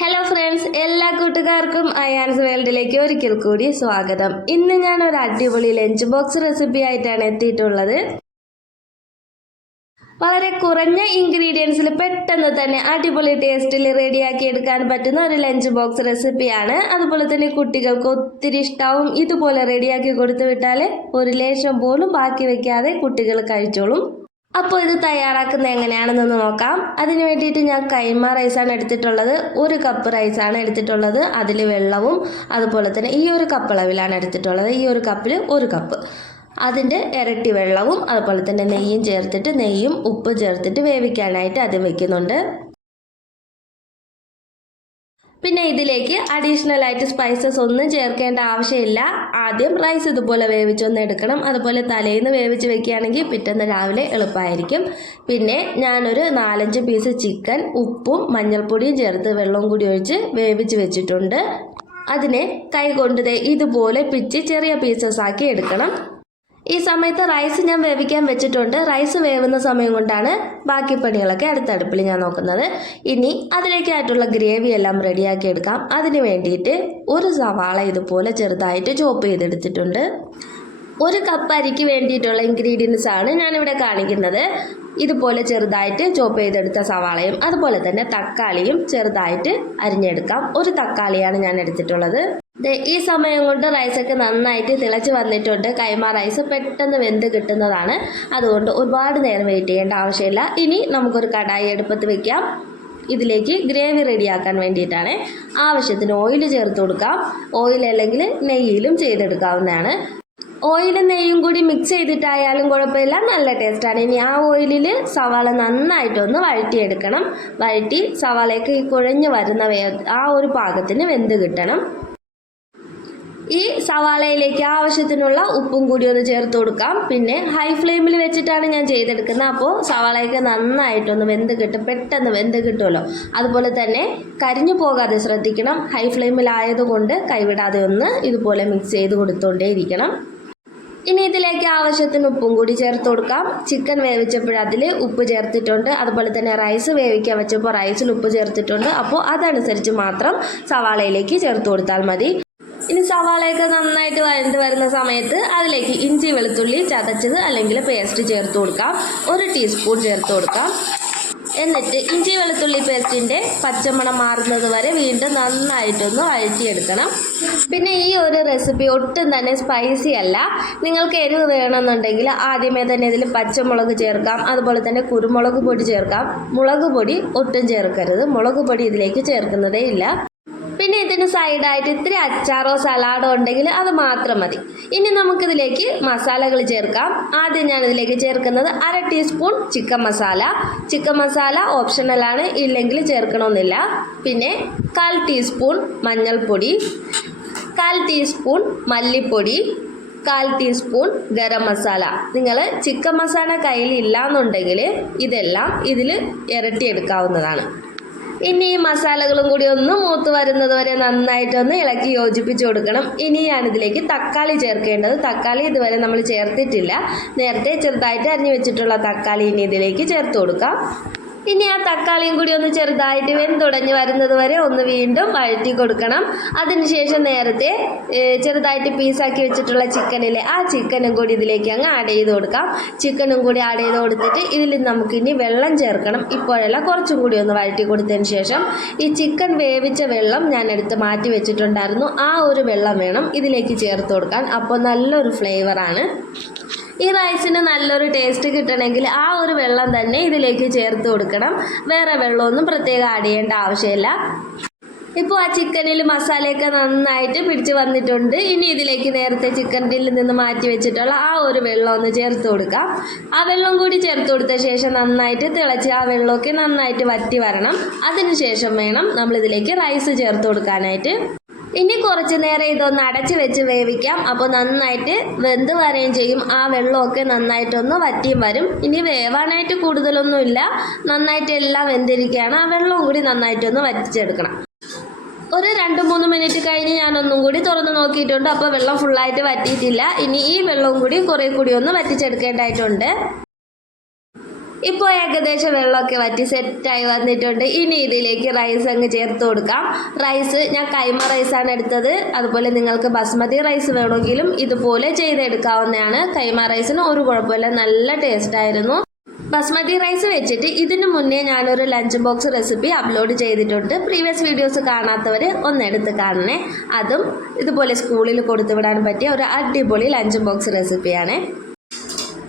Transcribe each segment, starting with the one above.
Hello friends എല്ലാ കൂട്ടുകാർക്കും അയാൻസ് വേൾഡിലേക്ക് ഒരിക്കൽ കൂടി സ്വാഗതം. ഇന്ന് ഞാൻ ഒരു അടിപൊളി ലഞ്ച് ബോക്സ് റെസിപ്പി ആയിട്ടാണ് എത്തിയിട്ടുള്ളത്. വളരെ കുറഞ്ഞ ഇൻഗ്രീഡിയൻസിൽ പെട്ടെന്ന് തന്നെ അടിപൊളി ടേസ്റ്റിൽ റെഡിയാക്കി എടുക്കാൻ പറ്റുന്ന ഒരു ലഞ്ച് ബോക്സ് റെസിപ്പിയാണ് അതുപോലെ തന്നെ കുട്ടികൾക്ക് ഒത്തിരി ഇഷ്ടാവും. ഇതുപോലെ റെഡിയാക്കി കൊടുത്തു വിട്ടാൽ ഒരു ലേശം പോലും ബാക്കി വെക്കാതെ കുട്ടികൾ കഴിച്ചോളും. അപ്പോൾ ഇത് തയ്യാറാക്കുന്നത് എങ്ങനെയാണെന്നൊന്ന് നോക്കാം. അതിന് വേണ്ടിയിട്ട് ഞാൻ കൈമ റൈസാണ് എടുത്തിട്ടുള്ളത്. ഒരു കപ്പ് റൈസാണ് എടുത്തിട്ടുള്ളത്. അതിൽ വെള്ളവും അതുപോലെ തന്നെ ഈ ഒരു കപ്പ് അളവിലാണ് എടുത്തിട്ടുള്ളത്. ഈ ഒരു കപ്പിൽ ഒരു കപ്പ് അതിന്റെ ഇരട്ടി വെള്ളവും അതുപോലെ തന്നെ നെയ്യും ചേർത്തിട്ട് നെയ്യും ഉപ്പ് ചേർത്തിട്ട് വേവിക്കാനായിട്ട് ആദ്യം വെക്കുന്നുണ്ട്. പിന്നെ ഇതിലേക്ക് അഡീഷണൽ ആയിട്ട് സ്പൈസസ് ഒന്നും ചേർക്കേണ്ട ആവശ്യമില്ല. ആദ്യം റൈസ് ഇതുപോലെ വേവിച്ചൊന്ന് എടുക്കണം. അതുപോലെ തലേന്ന് വേവിച്ച് വെക്കുകയാണെങ്കിൽ പിറ്റേന്ന് രാവിലെ എളുപ്പമായിരിക്കും പിന്നെ ഞാനൊരു നാലഞ്ച് പീസ് ചിക്കൻ ഉപ്പും മഞ്ഞൾപ്പൊടിയും ചേർത്ത് വെള്ളവും കൂടി ഒഴിച്ച് വേവിച്ച് വെച്ചിട്ടുണ്ട്. അതിനെ കൈ കൊണ്ട് ദേ ഇതുപോലെ പിച്ച് ചെറിയ പീസസ് ആക്കി എടുക്കണം. ഈ സമയത്ത് റൈസ് ഞാൻ വേവിക്കാൻ വെച്ചിട്ടുണ്ട്. റൈസ് വേവുന്ന സമയം കൊണ്ടാണ് ബാക്കി പണികളൊക്കെ അടുത്ത അടുപ്പിൽ ഞാൻ നോക്കുന്നത്. ഇനി അതിലേക്കായിട്ടുള്ള ഗ്രേവി എല്ലാം റെഡിയാക്കി എടുക്കാം. അതിന് വേണ്ടിയിട്ട് ഒരു സവാള ഇതുപോലെ ചെറുതായിട്ട് ചോപ്പ് ചെയ്തെടുത്തിട്ടുണ്ട്. ഒരു കപ്പ് അരിക്ക് വേണ്ടിയിട്ടുള്ള ഇൻഗ്രീഡിയൻസ് ആണ് ഞാനിവിടെ കാണിക്കുന്നത്. ഇതുപോലെ ചെറുതായിട്ട് ചോപ്പ് ചെയ്തെടുത്ത സവാളയും അതുപോലെ തന്നെ തക്കാളിയും ചെറുതായിട്ട് അരിഞ്ഞെടുക്കാം. ഒരു തക്കാളിയാണ് ഞാൻ എടുത്തിട്ടുള്ളത്. ഈ സമയം കൊണ്ട് റൈസൊക്കെ നന്നായിട്ട് തിളച്ച് വന്നിട്ടുണ്ട്. കൈമ റൈസ് പെട്ടെന്ന് വെന്ത് കിട്ടുന്നതാണ്. അതുകൊണ്ട് ഒരുപാട് നേരം വെയിറ്റ് ചെയ്യേണ്ട ആവശ്യമില്ല. ഇനി നമുക്കൊരു കടായി എടുപ്പത്ത് വെക്കാം. ഇതിലേക്ക് ഗ്രേവി റെഡിയാക്കാൻ വേണ്ടിയിട്ടാണ് ആവശ്യത്തിന് ഓയിൽ ചേർത്ത് കൊടുക്കാം. ഓയിൽ അല്ലെങ്കിൽ നെയ്യിലും ചെയ്തെടുക്കാവുന്നതാണ്. ഓയിലും നെയ്യും കൂടി മിക്സ് ചെയ്തിട്ടായാലും കുഴപ്പമില്ല. നല്ല ടേസ്റ്റാണ് ഇനി ആ ഓയിലിൽ സവാള നന്നായിട്ടൊന്ന് വഴറ്റിയെടുക്കണം. വഴറ്റി സവാളയൊക്കെ ഈ കുഴഞ്ഞു വരുന്ന ആ ഒരു പാകത്തിന് വെന്ത് കിട്ടണം. ഈ സവാളയിലേക്ക് ആവശ്യത്തിനുള്ള ഉപ്പും കൂടി ഒന്ന് ചേർത്ത് കൊടുക്കാം. പിന്നെ ഹൈ ഫ്ലെയിമിൽ വെച്ചിട്ടാണ് ഞാൻ ചെയ്തെടുക്കുന്നത്. അപ്പോൾ സവാളയൊക്കെ നന്നായിട്ടൊന്ന് വെന്ത് കിട്ടും. പെട്ടെന്ന് വെന്ത് കിട്ടുമല്ലോ. അതുപോലെ തന്നെ കരിഞ്ഞു പോകാതെ ശ്രദ്ധിക്കണം. ഹൈ ഫ്ലെയിമിലായതുകൊണ്ട് കൈവിടാതെ ഒന്ന് ഇതുപോലെ മിക്സ് ചെയ്ത് കൊടുത്തുകൊണ്ടേയിരിക്കണം ഇനി ഇതിലേക്ക് ആവശ്യത്തിന് ഉപ്പും കൂടി ചേർത്ത് കൊടുക്കാം. ചിക്കൻ വേവിച്ചപ്പോൾ അതിൽ ഉപ്പ് ചേർത്തിട്ടുണ്ട്. അതുപോലെ തന്നെ റൈസ് വേവിക്കാൻ വെച്ചപ്പോൾ റൈസിൽ ഉപ്പ് ചേർത്തിട്ടുണ്ട്. അപ്പോൾ അതനുസരിച്ച് മാത്രം സവാളയിലേക്ക് ചേർത്ത് കൊടുത്താൽ മതി. ഇനി സവാളയൊക്കെ നന്നായിട്ട് വഴണ്ട് വരുന്ന സമയത്ത് അതിലേക്ക് ഇഞ്ചി വെളുത്തുള്ളി ചതച്ചത് അല്ലെങ്കിൽ പേസ്റ്റ് ചേർത്ത് കൊടുക്കാം. ഒരു ടീസ്പൂൺ ചേർത്ത് കൊടുക്കാം. എന്നിട്ട് ഇഞ്ചി വെളുത്തുള്ളി പേസ്റ്റിന്റെ പച്ചമണം മാറുന്നത് വരെ വീണ്ടും നന്നായിട്ടൊന്ന് വഴറ്റിയെടുക്കണം. പിന്നെ ഈ ഒരു റെസിപ്പി ഒട്ടും തന്നെ സ്പൈസി അല്ല. നിങ്ങൾക്ക് എരിവ് വേണമെന്നുണ്ടെങ്കിൽ ആദ്യമേ തന്നെ ഇതിൽ പച്ചമുളക് ചേർക്കാം. അതുപോലെ തന്നെ കുരുമുളക് പൊടി ചേർക്കാം. മുളക് പൊടി ഒട്ടും ചേർക്കരുത്. മുളക് പൊടി ഇതിലേക്ക് ചേർക്കുന്നതേ ഇല്ല. പിന്നെ ഇതിന് സൈഡായിട്ട് ഇത്തിരി അച്ചാറോ സലാഡോ ഉണ്ടെങ്കിൽ അത് മാത്രം മതി. ഇനി നമുക്കിതിലേക്ക് മസാലകൾ ചേർക്കാം. ആദ്യം ഞാൻ ഇതിലേക്ക് ചേർക്കുന്നത് അര teaspoon chicken masala. Chicken masala ഓപ്ഷണലാണ് ഇല്ലെങ്കിൽ ചേർക്കണമെന്നില്ല. പിന്നെ കാൽ ടീസ്പൂൺ മഞ്ഞൾപ്പൊടി കാൽ ടീസ്പൂൺ മല്ലിപ്പൊടി കാൽ ടീസ്പൂൺ ഗരം മസാല. നിങ്ങൾ ചിക്കൻ മസാല കയ്യിൽ ഇല്ല എന്നുണ്ടെങ്കിൽ ഇതെല്ലാം ഇതിൽ ഇരട്ടിയെടുക്കാവുന്നതാണ്. ഇനി ഈ മസാലകളും കൂടി ഒന്ന് മൂത്ത് വരുന്നത് വരെ നന്നായിട്ടൊന്ന് ഇളക്കി യോജിപ്പിച്ച് കൊടുക്കണം. ഇനിയാണ് ഇതിലേക്ക് തക്കാളി ചേർക്കേണ്ടത്. തക്കാളി ഇതുവരെ നമ്മൾ ചേർത്തിട്ടില്ല. നേരത്തെ ചെറുതായിട്ട് അരിഞ്ഞു വെച്ചിട്ടുള്ള തക്കാളി ഇനി ഇതിലേക്ക് ചേർത്ത് കൊടുക്കാം. ഇനി ആ തക്കാളിയും കൂടി ഒന്ന് ചെറുതായിട്ട് വെന്തുടഞ്ഞ് വരുന്നത് വരെ ഒന്ന് വീണ്ടും വഴറ്റി കൊടുക്കണം. അതിനുശേഷം നേരത്തെ ചെറുതായിട്ട് പീസാക്കി വെച്ചിട്ടുള്ള ചിക്കനിലെ ആ ചിക്കനും കൂടി ഇതിലേക്ക് അങ്ങ് ആഡ് ചെയ്ത് കൊടുക്കാം. ചിക്കനും കൂടി ആഡ് ചെയ്ത് കൊടുത്തിട്ട് ഇതിൽ നമുക്കിനി വെള്ളം ചേർക്കണം. ഇപ്പോഴല്ല കുറച്ചും കൂടി ഒന്ന് വഴറ്റി കൊടുത്തതിന് ശേഷം ഈ ചിക്കൻ വേവിച്ച വെള്ളം ഞാൻ എടുത്ത് മാറ്റി വെച്ചിട്ടുണ്ടായിരുന്നു. ആ ഒരു വെള്ളം വേണം ഇതിലേക്ക് ചേർത്ത് കൊടുക്കാൻ. അപ്പോൾ നല്ലൊരു ഫ്ലേവറാണ് ഈ റൈസിന് നല്ലൊരു ടേസ്റ്റ് കിട്ടണമെങ്കിൽ ആ ഒരു വെള്ളം തന്നെ ഇതിലേക്ക് ചേർത്ത് കൊടുക്കണം. വേറെ വെള്ളമൊന്നും പ്രത്യേകം ആഡ് ചെയ്യേണ്ട ആവശ്യമില്ല. ഇപ്പോൾ ആ ചിക്കനിൽ മസാലയൊക്കെ നന്നായിട്ട് പിടിച്ച് വന്നിട്ടുണ്ട്. ഇനി ഇതിലേക്ക് നേരത്തെ ചിക്കൻ ചിക്കനിൽ നിന്ന് മാറ്റി വെച്ചിട്ടുള്ള ആ ഒരു വെള്ളം ഒന്ന് ചേർത്ത് കൊടുക്കാം. ആ വെള്ളം കൂടി ചേർത്ത് കൊടുത്ത ശേഷം നന്നായിട്ട് തിളച്ച് ആ വെള്ളമൊക്കെ നന്നായിട്ട് വറ്റി വരണം. അതിനുശേഷം വേണം നമ്മളിതിലേക്ക് റൈസ് ചേർത്ത് കൊടുക്കാനായിട്ട്. ഇനി കുറച്ച് നേരം ഇതൊന്ന് അടച്ചു വെച്ച് വേവിക്കാം. അപ്പോൾ നന്നായിട്ട് വെന്ത് വരുകയും ചെയ്യും. ആ വെള്ളമൊക്കെ നന്നായിട്ടൊന്ന് വറ്റിയും വരും. ഇനി വേവാനായിട്ട് കൂടുതലൊന്നുമില്ല നന്നായിട്ട് എല്ലാം വെന്തിരിക്കുകയാണ്. ആ വെള്ളവും കൂടി നന്നായിട്ടൊന്ന് വറ്റിച്ചെടുക്കണം. ഒരു രണ്ട് മൂന്ന് മിനിറ്റ് കഴിഞ്ഞ് ഞാൻ ഒന്നും കൂടി തുറന്ന് നോക്കിയിട്ടുണ്ട്. അപ്പോൾ വെള്ളം ഫുള്ളായിട്ട് വറ്റിയിട്ടില്ല. ഇനി ഈ വെള്ളവും കൂടി കുറേ കൂടി ഒന്ന് വറ്റിച്ചെടുക്കേണ്ടതായിട്ടുണ്ട്. ഇപ്പോൾ ഏകദേശം വെള്ളമൊക്കെ വറ്റി സെറ്റായി വന്നിട്ടുണ്ട്. ഇനി ഇതിലേക്ക് റൈസ് അങ്ങ് ചേർത്ത് കൊടുക്കാം. റൈസ് ഞാൻ കൈമ റൈസാണ് എടുത്തത്. അതുപോലെ നിങ്ങൾക്ക് ബസ്മതി റൈസ് വേണമെങ്കിലും ഇതുപോലെ ചെയ്തെടുക്കാവുന്നതാണ്. കൈമ റൈസിന് ഒരു കുഴപ്പമില്ല. നല്ല ടേസ്റ്റ് ആയിരുന്നു. ബസ്മതി റൈസ് വെച്ചിട്ട് ഇതിനു മുന്നേ ഞാനൊരു ലഞ്ച് ബോക്സ് റെസിപ്പി അപ്ലോഡ് ചെയ്തിട്ടുണ്ട്. പ്രീവിയസ് വീഡിയോസ് കാണാത്തവർ ഒന്നെടുത്ത് കാണണേ. അതും ഇതുപോലെ സ്കൂളിൽ കൊടുത്തുവിടാൻ പറ്റിയ ഒരു അടിപൊളി ലഞ്ച് ബോക്സ് റെസിപ്പിയാണ്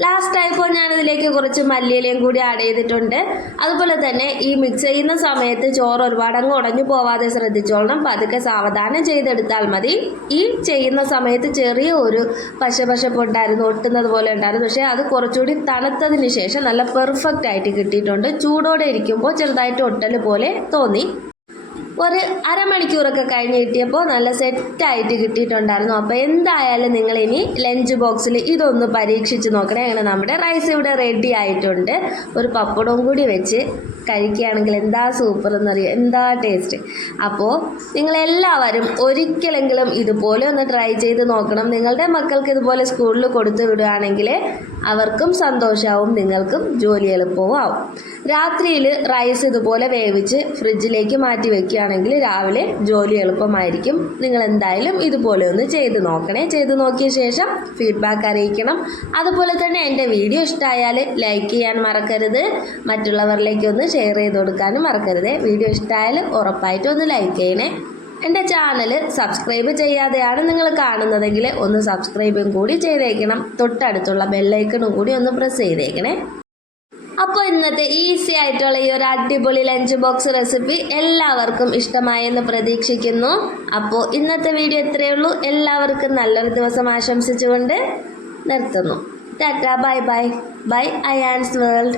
ലാസ്റ്റ് ആയപ്പോൾ ഞാനതിലേക്ക് കുറച്ച് മല്ലിയിലയും കൂടി ആഡ് ചെയ്തിട്ടുണ്ട്. അതുപോലെ തന്നെ ഈ മിക്സ് ചെയ്യുന്ന സമയത്ത് ചോറ് ഒരുപാട് അങ്ങ് ഉടഞ്ഞു പോവാതെ ശ്രദ്ധിച്ചോളണം. പതുക്കെ സാവധാനം ചെയ്തെടുത്താൽ മതി. ഈ ചെയ്യുന്ന സമയത്ത് ചെറിയ ഒരു പശ ഉണ്ടായിരുന്നു ഒട്ടുന്നത് പോലെ ഉണ്ടായിരുന്നു. പക്ഷേ അത് കുറച്ചുകൂടി തണുത്തതിന് ശേഷം നല്ല പെർഫെക്റ്റ് ആയിട്ട് കിട്ടിയിട്ടുണ്ട്. ചൂടോടെ ഇരിക്കുമ്പോൾ ചെറുതായിട്ട് ഒട്ടൽ പോലെ തോന്നി. ഒരു അരമണിക്കൂറൊക്കെ കഴിഞ്ഞ് കിട്ടിയപ്പോൾ നല്ല സെറ്റായിട്ട് കിട്ടിയിട്ടുണ്ടായിരുന്നു. അപ്പോൾ എന്തായാലും നിങ്ങൾ ഇനി ലഞ്ച് ബോക്സിൽ ഇതൊന്ന് പരീക്ഷിച്ച് നോക്കണേ. അങ്ങനെ നമ്മുടെ റൈസ് ഇവിടെ റെഡി ആയിട്ടുണ്ട്. ഒരു പപ്പടവും കൂടി വെച്ച് കഴിക്കുകയാണെങ്കിൽ എന്താ സൂപ്പർ എന്നറിയാം? എന്താ ടേസ്റ്റ് അപ്പോൾ നിങ്ങളെല്ലാവരും ഒരിക്കലെങ്കിലും ഇതുപോലെ ഒന്ന് ട്രൈ ചെയ്ത് നോക്കണം. നിങ്ങളുടെ മക്കൾക്ക് ഇതുപോലെ സ്കൂളിൽ കൊടുത്തു വിടുകയാണെങ്കിൽ അവർക്കും സന്തോഷമാവും നിങ്ങൾക്കും ജോലി എളുപ്പവും ആവും. രാത്രിയിൽ റൈസ് ഇതുപോലെ വേവിച്ച് ഫ്രിഡ്ജിലേക്ക് മാറ്റി വെക്കുകയാണെങ്കിൽ രാവിലെ ജോലി എളുപ്പമായിരിക്കും. നിങ്ങൾ എന്തായാലും ഇതുപോലെ ഒന്ന് ചെയ്ത് നോക്കണേ. ചെയ്ത് നോക്കിയ ശേഷം ഫീഡ്ബാക്ക് അറിയിക്കണം. അതുപോലെ തന്നെ എന്റെ വീഡിയോ ഇഷ്ടമായാൽ ലൈക്ക് ചെയ്യാൻ മറക്കരുത്. മറ്റുള്ളവരിലേക്ക് ഒന്ന് ഷെയർ ചെയ്ത് കൊടുക്കാനും മറക്കരുത്. വീഡിയോ ഇഷ്ടമായാൽ ഉറപ്പായിട്ടും ഒന്ന് ലൈക്ക് ചെയ്യണേ. എന്റെ ചാനൽ സബ്സ്ക്രൈബ് ചെയ്യാതെയാണ് നിങ്ങൾ കാണുന്നതെങ്കിൽ ഒന്ന് സബ്സ്ക്രൈബും കൂടി ചെയ്തേക്കണം. തൊട്ടടുത്തുള്ള ബെല്ലൈക്കണും കൂടി ഒന്ന് പ്രസ് ചെയ്തേക്കണേ. അപ്പോൾ ഇന്നത്തെ ഈസി ആയിട്ടുള്ള ഈ ഒരു അടിപൊളി ലഞ്ച് ബോക്സ് റെസിപ്പി എല്ലാവർക്കും ഇഷ്ടമായെന്ന് പ്രതീക്ഷിക്കുന്നു. അപ്പോൾ ഇന്നത്തെ വീഡിയോ ഇത്രയേ ഉള്ളൂ. എല്ലാവർക്കും നല്ലൊരു ദിവസം ആശംസിച്ചുകൊണ്ട് നിർത്തുന്നു. Tata bye bye bye Ayaan's world